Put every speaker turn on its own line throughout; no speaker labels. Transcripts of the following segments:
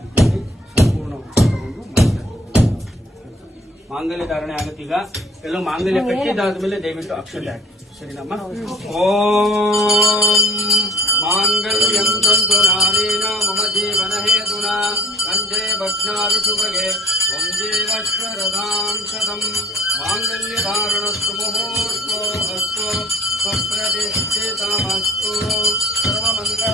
ಅಂತೇಳಿ ಸಂಪೂರ್ಣ ಮಾಡ್ತಾರೆ. ಮಾಂಗಲ್ಯ ಧಾರಣೆ ಆಗುತ್ತೀಗ ಎಲ್ಲ ಮಾಂಗಲ್ಯ ಕಟ್ಟಿದ್ದಾದ್ಮೇಲೆ ದಯವಿಟ್ಟು ಅಕ್ಷತೆ ಹಾಕಿ. ಸರಿನಮ್ಮ? ಓಂ ಮಾಂಗಲ್ಯಂ ನಾನೇನ ಮಮ ಜೀವನ ಹೇತುನ ಕಂಠೆ ಭಕ್ಷ್ಯಾದಿ ಶುಭಗೆ ಶತಂ ಮಾಂಗಲ್ಯ ಮುಹೂರ್ತೋ ಅಸ್ತು ಸ್ವಪ್ರತಿಷ್ಠಿತಮಸ್ತು. ಸರ್ವಮಂಗಳ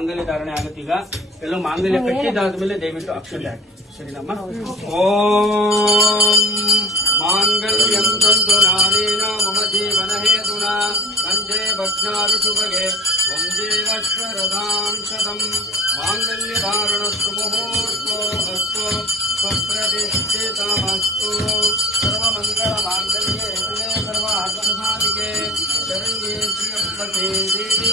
ಮಾಂಗಲ್ಯ ಧಾರಣೆ ಆಗುತ್ತೀಗ ಎಲ್ಲ ಮಾಂಗಲ್ಯ ಕಟ್ಟಿದಾದ್ಮೇಲೆ ದಯವಿಟ್ಟು ಅಕ್ಷತೆ ಹಾಕಿ. ಸರಿನಮ್ಮ? ಓಂ ಮಾಂಗಲ್ಯಂ ತಂತು ನಾನೇನ ಮಮ ಜೀವನ ಹೇತುನ ಕಂಜೆ ಭಕ್ಷ್ಯಾದಿ ಶುಭಗೆ ಓಂ ಜೀವಶ್ವರದಾಂ ಶತಂ ಮಾಂಗಲ್ಯ ಧಾರಣಸ್ತು ಮುಹೂರ್ತೋ ಅಸ್ತು ಸ್ವಪ್ರತಿಷ್ಠಿತಮಸ್ತು ಸರ್ವಮಂಗಳ ಮಾಂಗಲ್ಯೆ ಸರ್ವ ಸರ್ವಾರ್ಥಸಾಧಿಕೆ ಶರಣ್ಯೇ ತ್ರ್ಯಂಬಕೆ ದೇವಿ.